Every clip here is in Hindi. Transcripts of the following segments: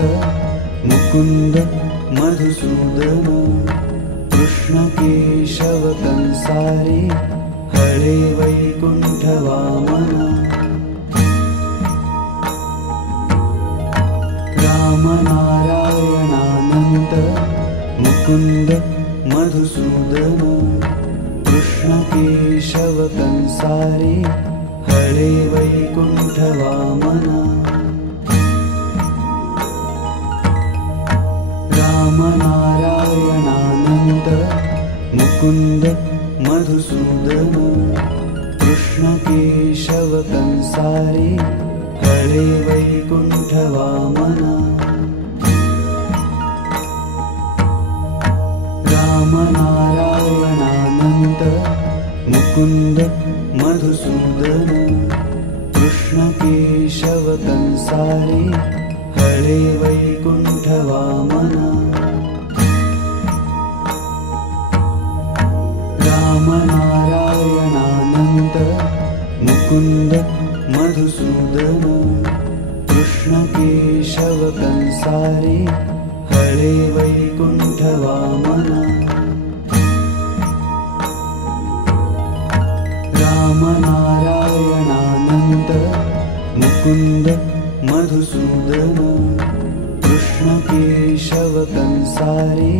मुकुंद मधुसूदन कृष्ण केशव कंसारी हरे वैकुंठ वामन राम नारायणानंत मुकुंद मधुसूदन कृष्ण केशव कंसारी हरे वैकुंठ वामन राम नारायणानंत मुकुंद मधुसूदन कृष्ण केशव कंसारी हरे वैकुंठ वामन राम नारायणानंत मुकुंद मधुसूदन कृष्ण केशव कंसारी हरे वैकुंठ वामन राम नारायणानंत मुकुंद मधुसूदन कृष्ण केशव कंसारी हरे वैकुंठ वामन राम नारायणानंत मुकुंद मधुसूदन कृष्ण केशव कंसारी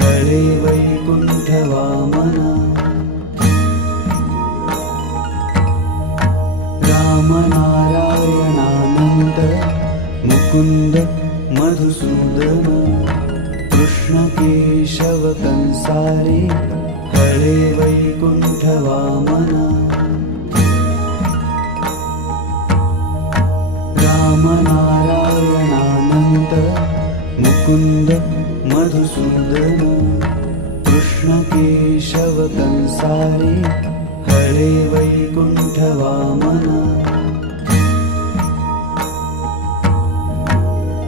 हरे वैकुंठ वामन राम नारायणानंत मुकुंद मधुसूदन कृष्ण केशव कंसारी हरे वैकुंठ वामन राम नारायणानंत मुकुंद मधुसूदन कृष्ण केशव कंसारी हरे वैकुंठ वामन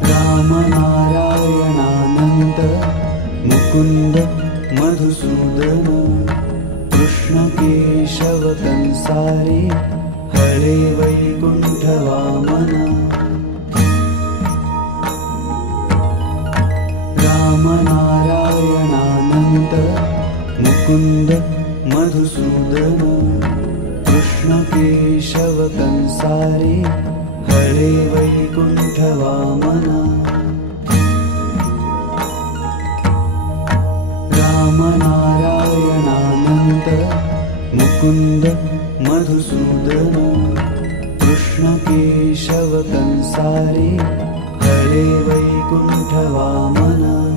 राम नारायणानंत मुकुंद मधुसूदन कृष्ण केशव कंसारी हरे वैकुंठ वामन राम नारायणानंत मुकुंद मधुसूदन कृष्ण केशव कंसारी हरे वैकुंठ वामन राम नारायणानंत मुकुंद मधुसूदन कृष्ण केशव कंसारी हरे वैकुंठ वामन।